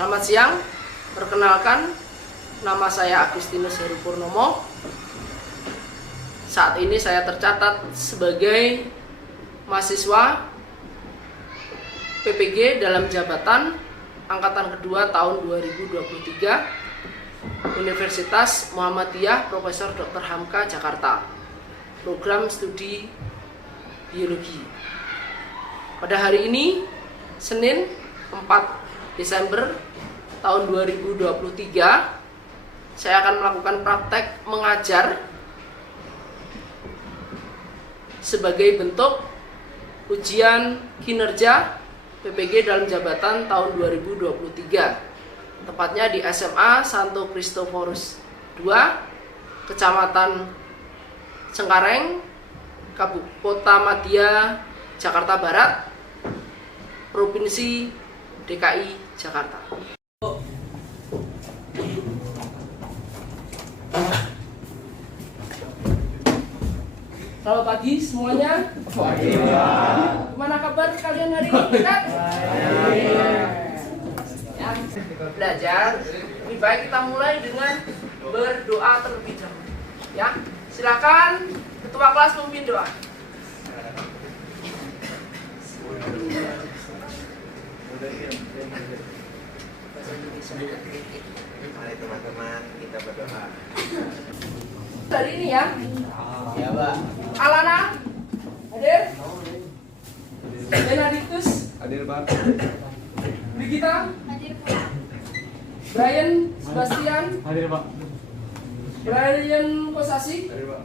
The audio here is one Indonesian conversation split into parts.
Selamat siang, perkenalkan nama saya Agustinus Heru Purnomo. Saat ini saya tercatat sebagai mahasiswa PPG dalam jabatan angkatan kedua tahun 2023 Universitas Muhammadiyah Profesor Dr. Hamka Jakarta, program studi biologi. Pada hari ini, Senin 4 Desember tahun 2023, saya akan melakukan praktek mengajar sebagai bentuk ujian kinerja PPG dalam jabatan tahun 2023, tepatnya di SMA Santo Kristoforus II, Kecamatan Cengkareng, Kabupaten Madya, Jakarta Barat, Provinsi DKI Jakarta. Selamat pagi semuanya. Pagi. Gimana kabar kalian hari ini? Sehat? Ya, belajar. Lebih baik kita mulai dengan berdoa terlebih dahulu. Ya, silakan ketua kelas memimpin doa. Mari teman-teman kita berdoa. Dari ini ya. Ya, Pak. Alana, hadir. Benedictus, Hadir, Pak. Brigita, hadir. Brian, Sebastian, Hadir, Pak. Brian Kosasi, Hadir, Pak.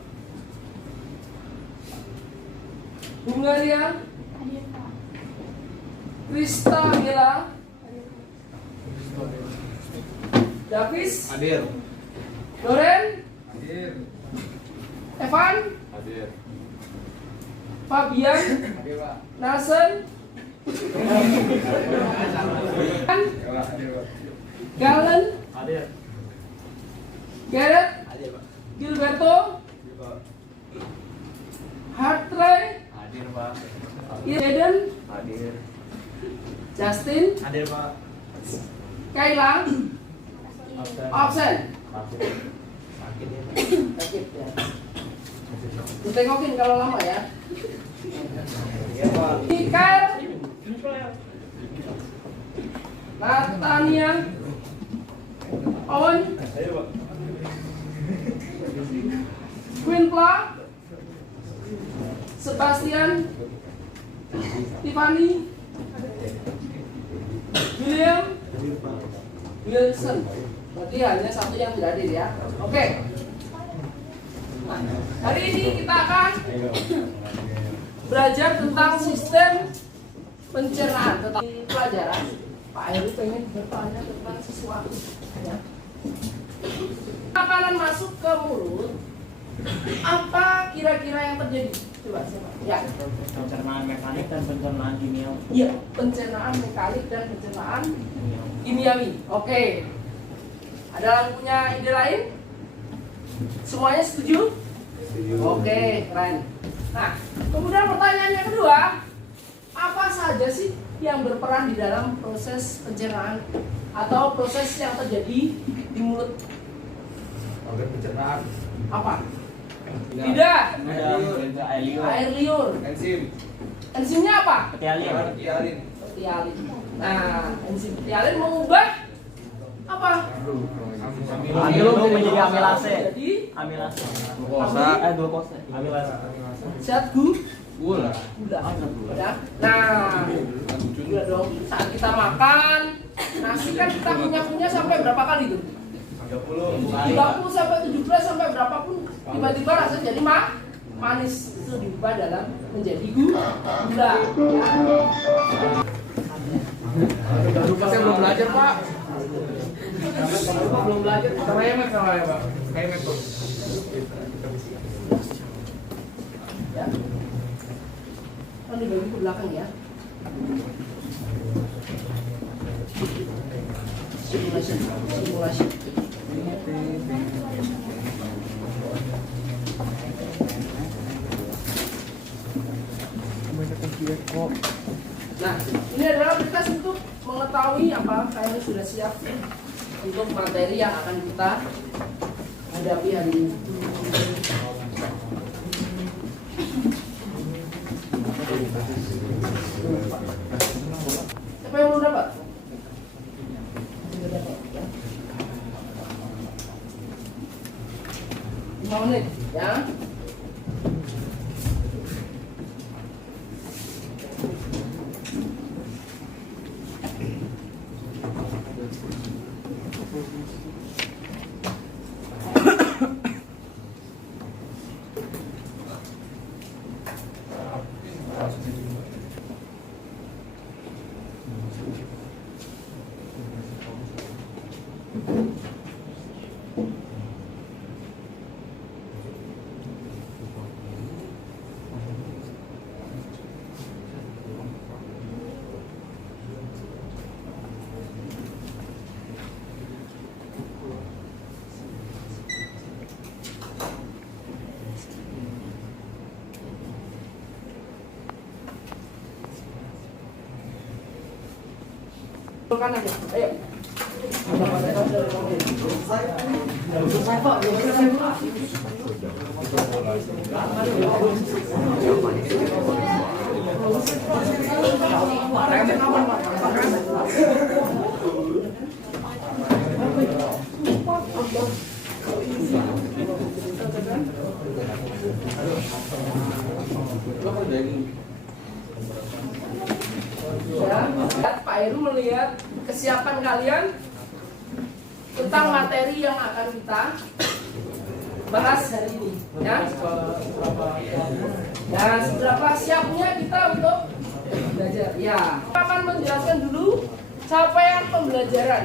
Bungaria, Krista Gela, Davis, Hadir. Loren, Hadir. Evan, Hadir. Fabian, Hadir, Pak. Nasen, Ya, Pak. Hadir, Pak. Galen, Hadir. Gareth, Hadir, Pak. Gilberto, Hadir, Pak. Hartley, Hadir, Pak. Eden, Hadir. Justin, Hadir, Pak. Kayla, absen. Sakit ya. Sakit ya. Ditengokin kalau lama ya. Ya, Pak. Mikael, Natania, Owen, Hadir, Pak. Quinpla, Sebastian, Tiffany, William, Wilson. Berarti hanya satu yang tidak hadir ya. Oke. Nah, hari ini kita akan belajar tentang sistem pencernaan. Tetapi pelajaran Pak Heru pengen bertanya tentang sesuatu. Ya. Makanan masuk ke mulut, apa kira-kira yang terjadi? Coba siapa? Ya. Pencernaan mekanik dan pencernaan kimiawi. Iya, pencernaan mekanik dan pencernaan kimiawi. Oke. Ada yang punya ide lain? Semuanya setuju? Oke, keren. Nah, kemudian pertanyaan yang kedua, apa saja sih yang berperan di dalam proses pencernaan atau proses yang terjadi di mulut? Organ pencernaan. Apa? Tidak. Ada air liur. Air liur. Enzim. Enzimnya apa? Petialin. Tialin. Petialin. Nah, enzim petialin mengubah apa? Amilo menjadi amilase. Jadi Amilase. Glukosa. Glukosa. Amilase. zat Gula. gula. Ya. Nah, gula dong. Saat kita makan nasi kan kita punya sampai berapa kali tuh? 30 sampai 17 sampai berapapun tiba-tiba rasanya jadi manis, itu diubah dalam menjadi gula. Saya belum belajar, Pak. Belum belajar. Sama Emet, Pak. Kayak Emet, Pak. Ya. Kan dibagi ke belakang ya. Simulasi. Nah, ini adalah berkas untuk mengetahui apa kalian sudah siap untuk materi yang akan kita hadapi hari ini. Siapa yang belum dapat? 5 menit ya. Kanan ya, ayo. Ya, Pak Heru melihat kesiapan kalian tentang materi yang akan kita bahas hari ini, ya. Dan seberapa siapnya kita untuk belajar? Ya, kita akan menjelaskan dulu capaian pembelajaran.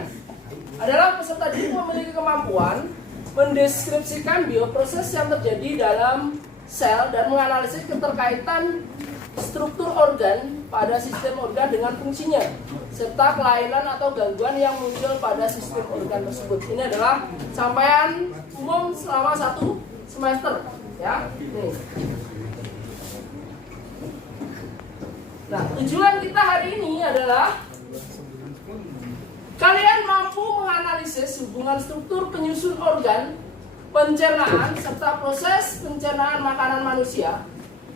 Adalah peserta didik memiliki kemampuan mendeskripsikan bioproses yang terjadi dalam sel dan menganalisis keterkaitan struktur organ pada sistem organ dengan fungsinya serta kelainan atau gangguan yang muncul pada sistem organ tersebut. Ini adalah capaian umum selama 1 semester, ya. Nih. Nah, tujuan kita hari ini adalah kalian mampu menganalisis hubungan struktur penyusun organ, pencernaan serta proses pencernaan makanan manusia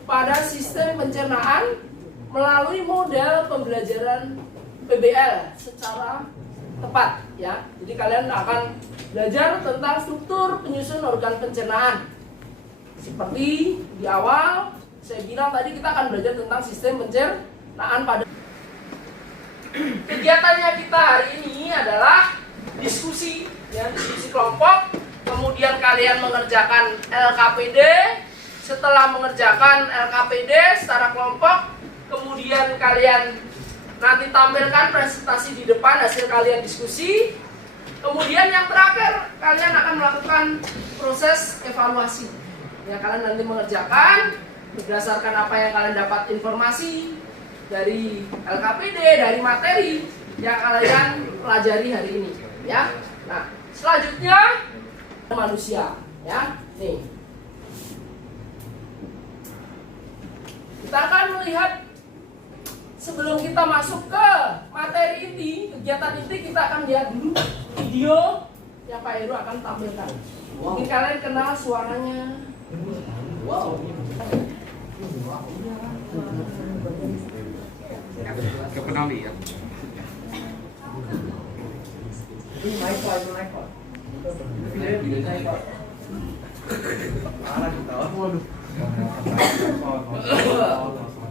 pada sistem pencernaan melalui model pembelajaran PBL secara tepat, ya. Jadi kalian akan belajar tentang struktur penyusun organ pencernaan. Seperti di awal saya bilang tadi, kita akan belajar tentang sistem pencernaan pada. Kegiatannya kita hari ini adalah diskusi, ya, diskusi kelompok. Kemudian kalian mengerjakan LKPD. Setelah mengerjakan LKPD secara kelompok, kemudian kalian nanti tampilkan presentasi di depan hasil kalian diskusi. Kemudian yang terakhir, kalian akan melakukan proses evaluasi. Ya, kalian nanti mengerjakan berdasarkan apa yang kalian dapat informasi dari LKPD, dari materi yang kalian pelajari hari ini, ya. Nah, selanjutnya manusia, ya. Nih. Kita akan melihat, sebelum kita masuk ke materi inti, kegiatan inti, kita akan lihat dulu video yang Pak Heru akan tampilkan. Mungkin kalian kenal suaranya. Wow. Kepenali ya. Ini naik Pak.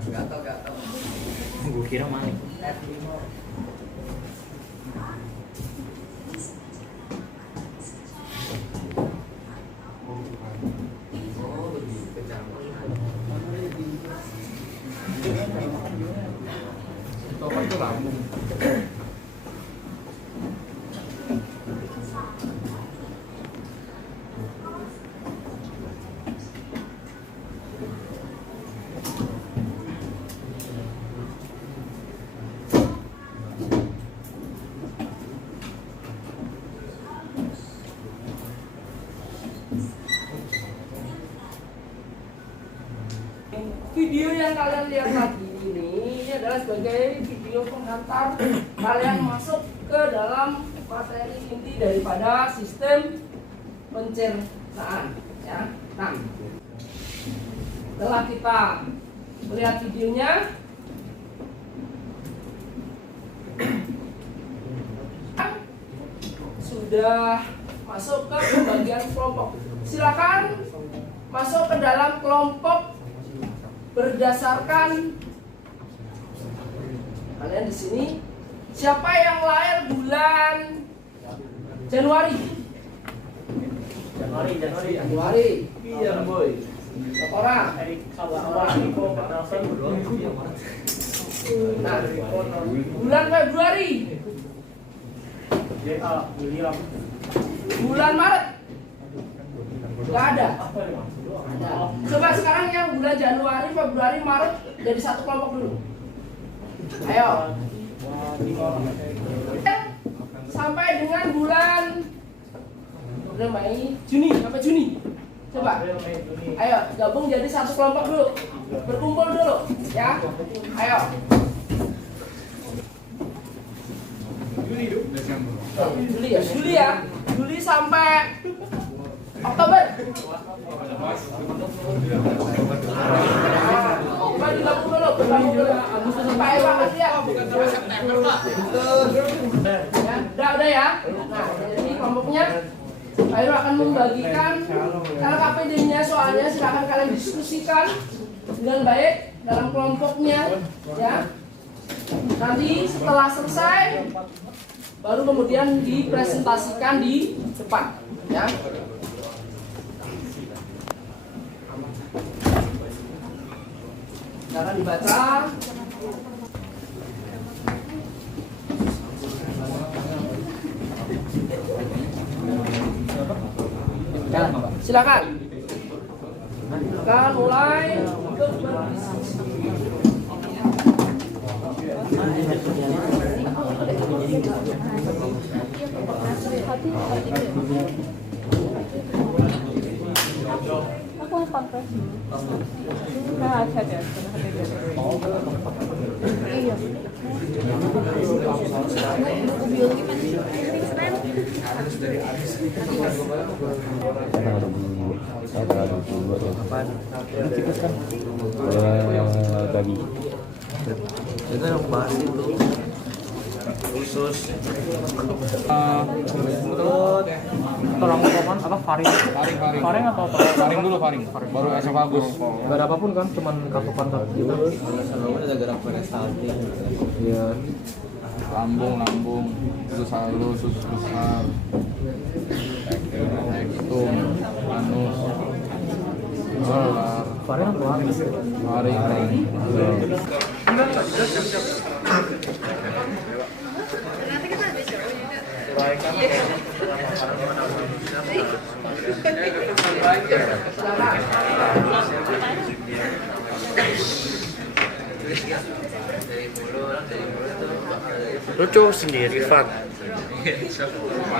Gatal. Gue kira mana? Apa itu lambung? Video yang kalian lihat lagi ini adalah sebagai video video penghantar kalian masuk ke dalam materi inti daripada sistem pencernaan ya. Nah, setelah kita melihat videonya, sudah masuk ke pembagian kelompok. Silakan masuk ke dalam kelompok berdasarkan kalian di sini. Siapa yang lahir bulan Januari? Januari. Iya, boy. Berapa orang? Nah, bulan Februari. Bulan Maret. Gak ada. Coba sekarang yang bulan Januari, Februari, Maret jadi satu kelompok dulu. Ayo. Sampai dengan bulan Mei, Juni, sampai Juni. Coba. Ayo, gabung jadi satu kelompok dulu. Berkumpul dulu, ya. Ayo. Juli ya. Juli sampai Oktober. Coba digabung dulu, Agustus sampai Maret ya. Udah ya. Nah, jadi kelompoknya Ayo akan membagikan LKPD-nya, soalnya silakan kalian diskusikan dengan baik dalam kelompoknya, ya. Nanti setelah selesai, baru kemudian dipresentasikan di depan, ya. Silakan dibaca. Silakan. Silakan mulai untuk berdiskusi. Aku yang konfres. Nah, ada. Iya. Biologi kan bagi Kita yang bahas itu khusus menurut Tolong ngomong apa faring faring atau faring dulu faring baru esofagus. nggak ada apapun kan, cuman kartu pantat gitu. sebelumnya ada gerak peristaltik. Iya. Lambung usus halus, usus besar, rektum, anus, molar, Faring apa? faring. lucu sendiri Van.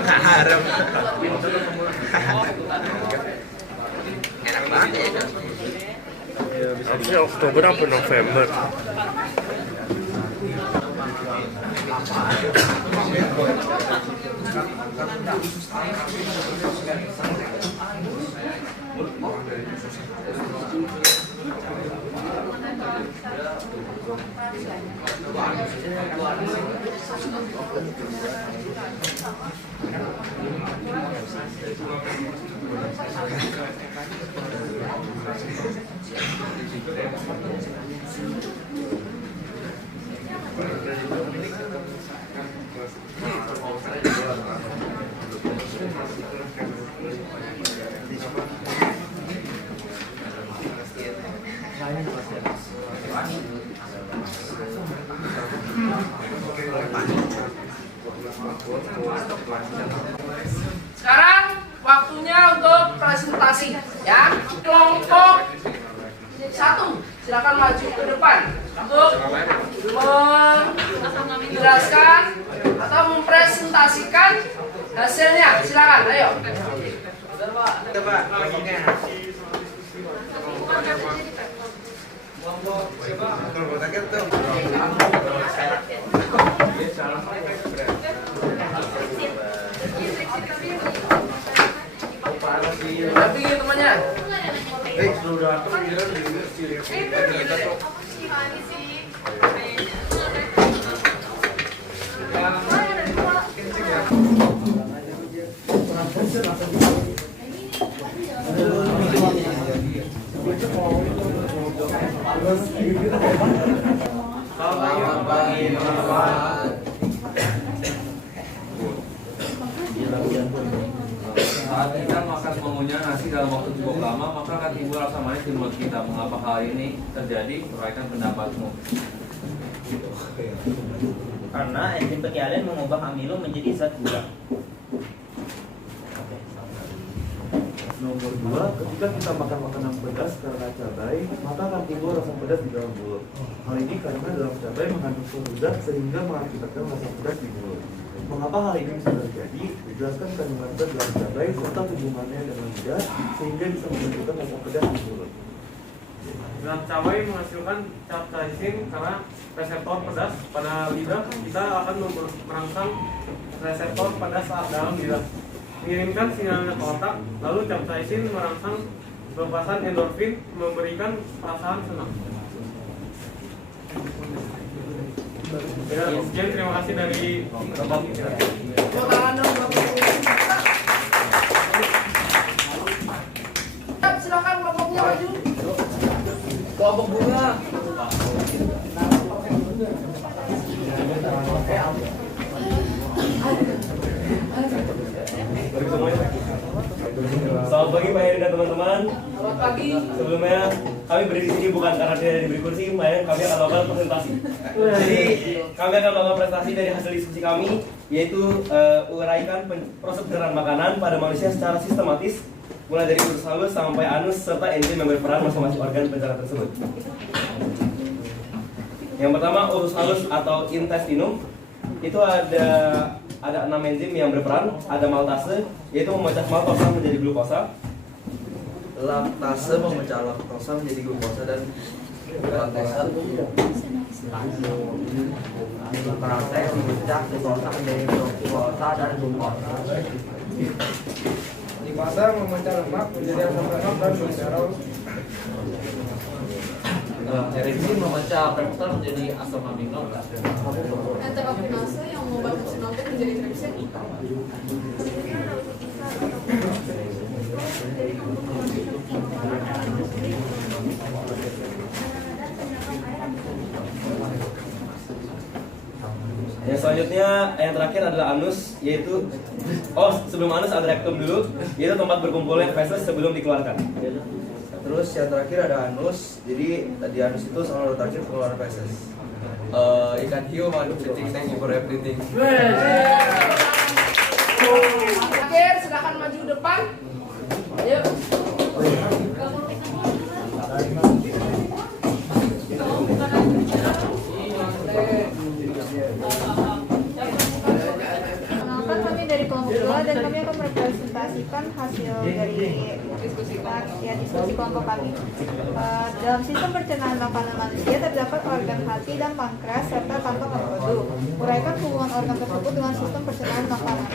Harem. Enak banget ya. Harusnya Oktober apa November? Sekarang waktunya untuk presentasi, ya. Kelompok 1, silakan maju ke depan untuk menjelaskan atau mempresentasikan hasilnya. Silakan, ayo. Coba kelompoknya. Kelompoknya tuh. Dampingi temannya. Selamat pagi, Pak. Saat kita makan mengunyah nasi dalam waktu cukup lama, maka akan timbul rasa manis di mulut kita. Mengapa hal ini terjadi? Uraikan pendapatmu. Karena enzim penyaring mengubah amilo menjadi zat gula. Nomor 2, ketika kita makan makanan pedas karena cabai, maka akan timbul rasa pedas di dalam mulut. Hal ini karena dalam cabai mengandung suhu zat sehingga mengakibatkan rasa pedas di mulut. Mengapa hal ini bisa terjadi? Dijelaskan kandungan zat dalam cabai serta hubungannya dengan lidah sehingga bisa menunjukkan rasa pedas di mulut. Zat cabai menghasilkan capsaicin karena reseptor pedas pada lidah kita akan merangsang reseptor pedas saat dalam lidah. Mengirimkan sinyalnya ke otak, lalu capsaicin merangsang pelepasan endorfin memberikan perasaan senang. Ya, sekian terima kasih dari Bapak. Silakan kelompoknya maju. Kelompok bunga. Selamat pagi Pak Heri dan teman-teman. Selamat pagi. Sebelumnya kami berdiri di sini bukan karena tidak diberi kursi, melainkan kami akan melakukan presentasi. Jadi kami akan melakukan prestasi dari hasil diskusi kami, yaitu uraikan proses pencernaan makanan pada manusia secara sistematis, mulai dari usus halus sampai anus serta enzim yang berperan masing-masing organ pencernaan tersebut. Yang pertama, usus halus atau intestinum. Itu ada 6 enzim yang berperan. Ada maltase, yaitu memecah maltosa menjadi glukosa. Laktase memecah laktosa menjadi glukosa dan laktosa memecah glukosa menjadi glukosa dan glukosa. Lipase memecah lemak menjadi asam lemak dan glikserol. enzim memecah peptid menjadi asam amino. Enteroksinase yang mengubah hepsinolten menjadi tripsin. Yang selanjutnya, yang terakhir adalah anus, yaitu sebelum anus ada rektum dulu, yaitu tempat berkumpulnya feses sebelum dikeluarkan. Terus yang terakhir ada anus. Jadi di anus itu selalu terakhir pengeluaran feses. Ikan hiu madu fitting, thank you for everything. Akhir, silakan maju depan. Ayo. Kenalkan kami dari kelompok 2 dan kami akan merepresentasikan hasil dari diskusi kelompok kami. Dalam sistem pencernaan makanan manusia terdapat organ hati dan pankreas serta kantong empedu. Uraikan hubungan organ tersebut dengan sistem pencernaan makanan.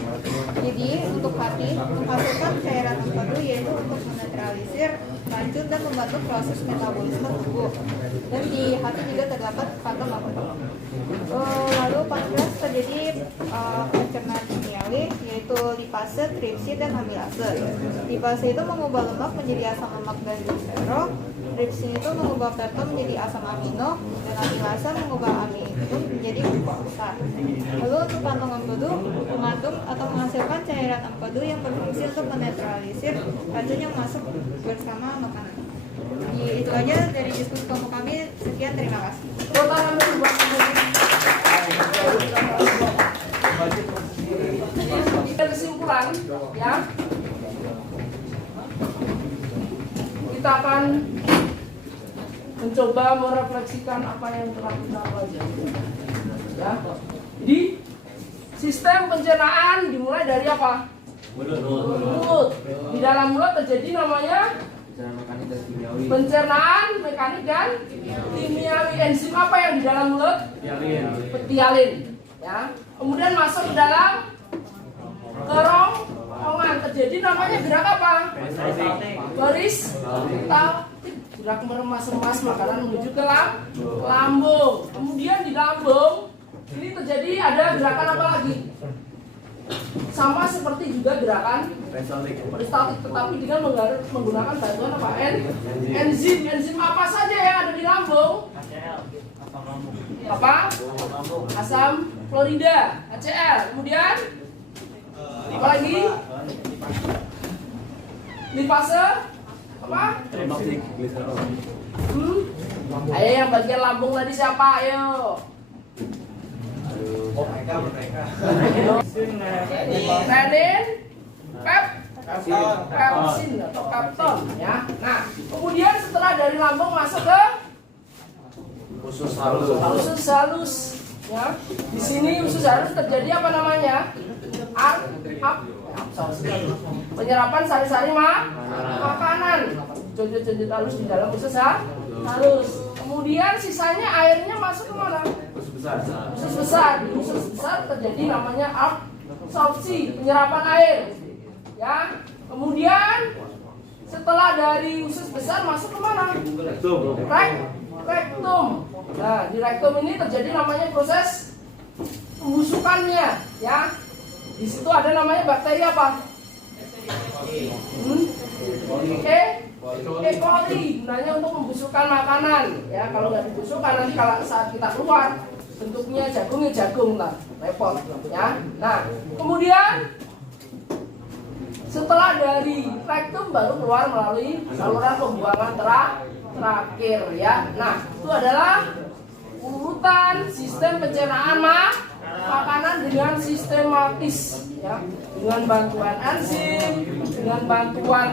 Jadi untuk hati menghasilkan cairan empedu yaitu untuk menetralisir racun dan membantu proses metabolisme tubuh. Dan di hati juga terdapat kantong empedu. Lalu pankreas terjadi pencernaan kimiawi yaitu lipase, tripsin, dan amilase. Lipase itu mengubah lemak menjadi asam lemak dan glikserol. Tripsin itu mengubah peptid menjadi asam amino dan amilase mengubah amino menjadi glukosa. Lalu untuk kantong empedu mengandung atau menghasilkan cairan empedu yang berfungsi untuk menetralisir racun yang masuk bersama makanan. Itu aja dari diskusi kelompok kami. Sekian, terima kasih. Kesimpulan, ya. Kita akan mencoba merefleksikan apa yang telah kita pelajari. Ya. Jadi sistem pencernaan dimulai dari apa? Mulut. Di dalam mulut terjadi namanya Pencernaan, mekanik dan kimiawi. Enzim apa yang di dalam mulut? Petialin. Ya. Kemudian masuk ke dalam kerongkongan, terjadi namanya gerak apa? Peristaltik. Gerak meremas-remas makanan menuju ke lambung. Kemudian di lambung ini terjadi ada gerakan apa lagi? Sama seperti juga gerakan peristaltik, tetapi dengan menggunakan bantuan apa? Enzim. Enzim apa saja yang ada di lambung? Apa? Asam klorida, HCl. Kemudian apa lagi? Lipase apa? Ayo yang bagian lambung tadi siapa? Ayo. Renin, pepsin atau pepton, ya. Nah, kemudian setelah dari lambung masuk ke usus halus, ya. Di sini usus halus terjadi apa namanya? Penyerapan sari-sari makanan. Jonjol-jonjol halus di dalam usus halus. Kemudian sisanya airnya masuk ke mana? Usus besar. Di usus besar terjadi namanya absorpsi, penyerapan air. Ya. Kemudian setelah dari usus besar masuk ke mana? Rektum. Nah, di rektum ini terjadi namanya proses pembusukannya, ya. Di situ ada namanya bakteri apa? E. coli, gunanya untuk membusukkan makanan. Ya, kalau nggak dibusukkan nanti kalau saat kita keluar bentuknya jagung lah, repot. Ya. Nah, kemudian setelah dari rektum baru keluar melalui saluran pembuangan terakhir, ya. Nah, itu adalah urutan sistem pencernaan makanan dengan sistematis, ya, dengan bantuan enzim, dengan bantuan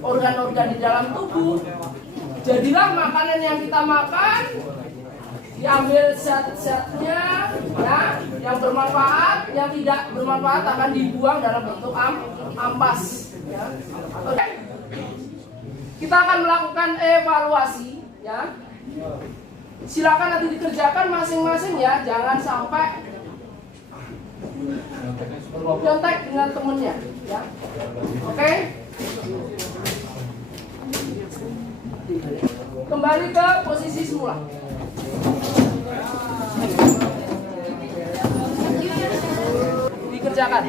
organ-organ di dalam tubuh. Jadilah makanan yang kita makan diambil zat-zatnya, ya, yang bermanfaat, yang tidak bermanfaat akan dibuang dalam bentuk ampas. Ya. Oke. Kita akan melakukan evaluasi, ya. Silakan nanti dikerjakan masing-masing, ya, jangan sampai nyontek dengan temennya, ya. Oke. Kembali ke posisi semula. Dikerjakan.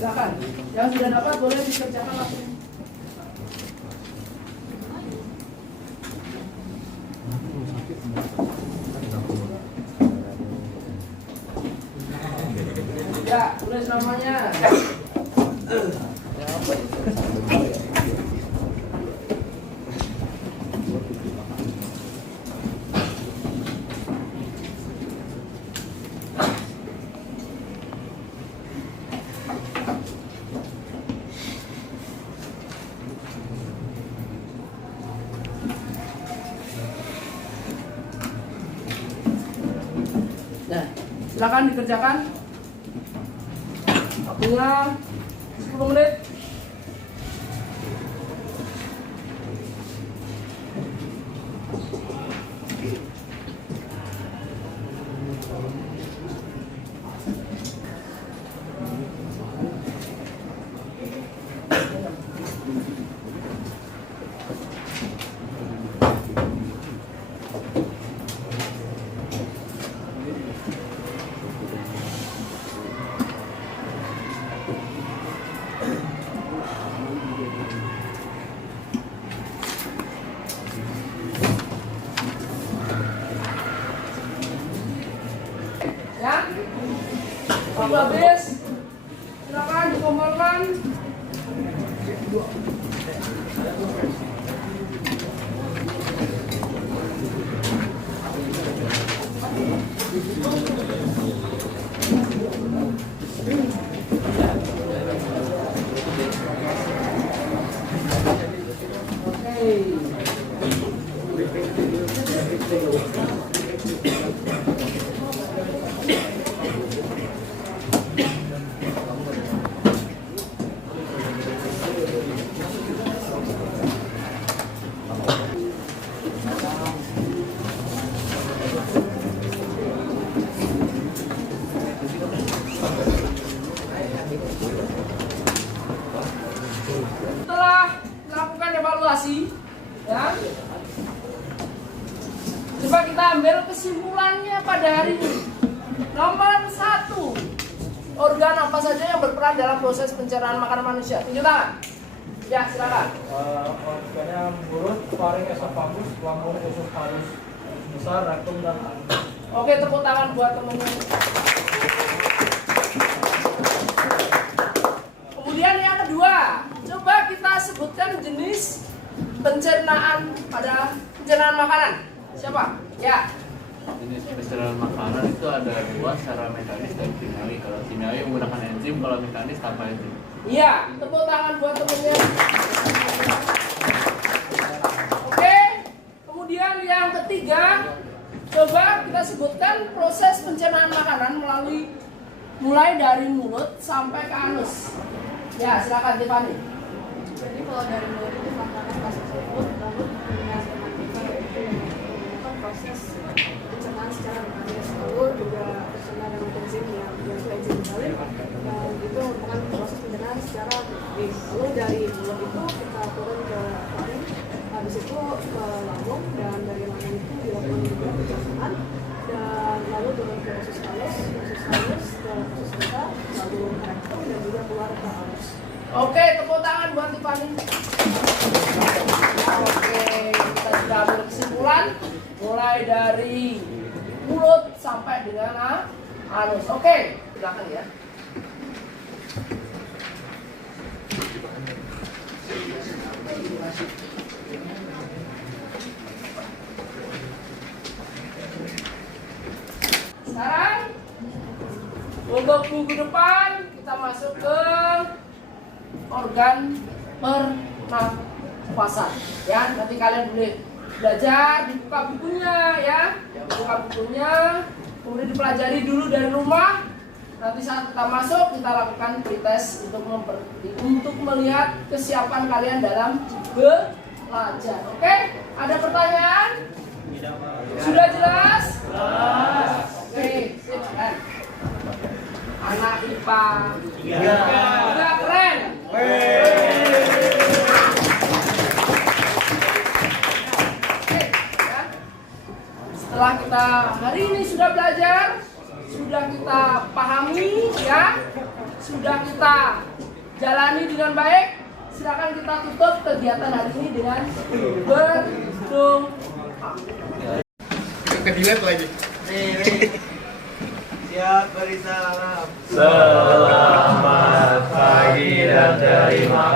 Silakan. Yang sudah dapat boleh dikerjakan langsung. Ya, tulis namanya. Nah, silakan dikerjakan. Waktunya 10 menit. Setelah melakukan evaluasi, ya, coba kita ambil kesimpulannya pada hari ini. Nomor 1, organ apa saja yang berperan dalam proses pencernaan makanan manusia? Tunjuk tangan. Ya, silakan. Organnya mulut, faring, esofagus, lambung, usus halus besar, rektum dan anus. Oke, tepuk tangan buat temennya. Kemudian yang kedua, coba kita sebutkan jenis pencernaan pada pencernaan makanan. Siapa? Ya. Jenis pencernaan makanan itu ada 2, secara mekanis dan kimiawi. Kalau kimiawi menggunakan enzim, kalau mekanis tanpa enzim. Iya, tepuk tangan buat temennya. Oke, kemudian yang ketiga, coba kita sebutkan proses pencernaan makanan mulai dari mulut sampai ke anus. Ya, silakan Tiffany. Jadi kalau dari mulut itu makanan masuk ke mulut, lalu dengan melakukan proses pencernaan secara mekanis, lalu juga pencernaan dengan enzim yang yaitu enzim balik, dan itu merupakan proses pencernaan secara mekanis. Lalu dari mulut itu kita turun ke faring, habis itu ke lambung, dan dari lambung itu dilakukan juga pencernaan, dan lalu turun ke usus halus ke usus besar, lalu rektum, dan juga keluar ke anus. Oke, tepuk tangan buat Tiffany. Oke, kita sudah ambil kesimpulan mulai dari mulut sampai dengan anus. Oke, silakan ya. Sekarang untuk minggu depan kita masuk ke organ pernafasan. Ya, nanti kalian boleh belajar, dibuka bukunya ya, buka bukunya, kemudian dipelajari dulu dari rumah. Nanti saat kita masuk kita lakukan pretest untuk melihat kesiapan kalian dalam belajar. Oke, ada pertanyaan? Sudah jelas? Oke, silakan. Anak IPA 3 keren. Oke, ya. Setelah kita hari ini sudah belajar, sudah kita pahami ya, sudah kita jalani dengan baik, silakan kita tutup kegiatan hari ini dengan berdoa. Ke-delete lagi. Siap beri salam. Selamat pagi dan terima